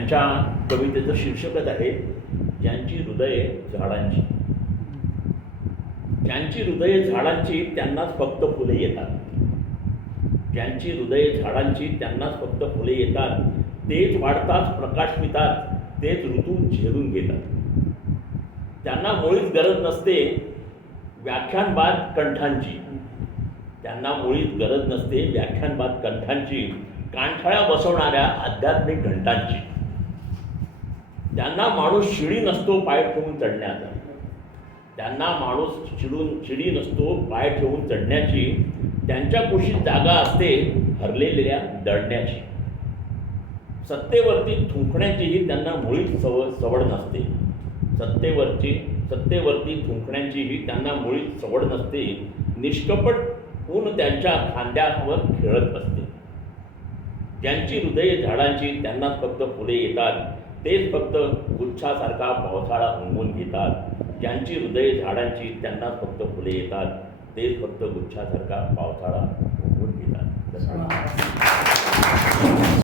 त्यांच्या कवितेचं शीर्षकच आहे ज्यांची हृदये झाडांची. ज्यांची हृदये झाडांची त्यांनाच फक्त फुले येतात. ज्यांची हृदये झाडांची त्यांनाच फक्त फुले येतात. तेच वाढतात, प्रकाश पितात, तेच ऋतू झेलून घेतात. त्यांना मुळीच गरज नसते व्याख्यानबाद कंठांची. त्यांना मुळीच गरज नसते व्याख्यानबाद कंठांची, कानठळ्या बसवणाऱ्या आध्यात्मिक घंटांची. त्यांना माणूस शिडी नसतो पाय ठेवून चढण्याचा. त्यांना माणूस शिडी नसतो पाय ठेवून चढण्याची. त्यांच्या कुशीत जागा असते हरलेल्या दडण्याची. सत्तेवरती थुंकण्याचीही त्यांना मुळीच सवड नसते. सत्तेवरती थुंकण्याचीही त्यांना मुळीच सवड नसते. निष्कपट ऊन त्यांच्या खांद्यावर खेळत असते. ज्यांची हृदये झाडांची त्यांनाच फक्त फुले येतात. तेच फक्त गुच्छासारखा पावसाळा उमगून घेतात. ज्यांची हृदये झाडांची त्यांनाच फक्त फुले येतात. तेच फक्त गुच्छासारखा पावसाळा उमगून घेतात.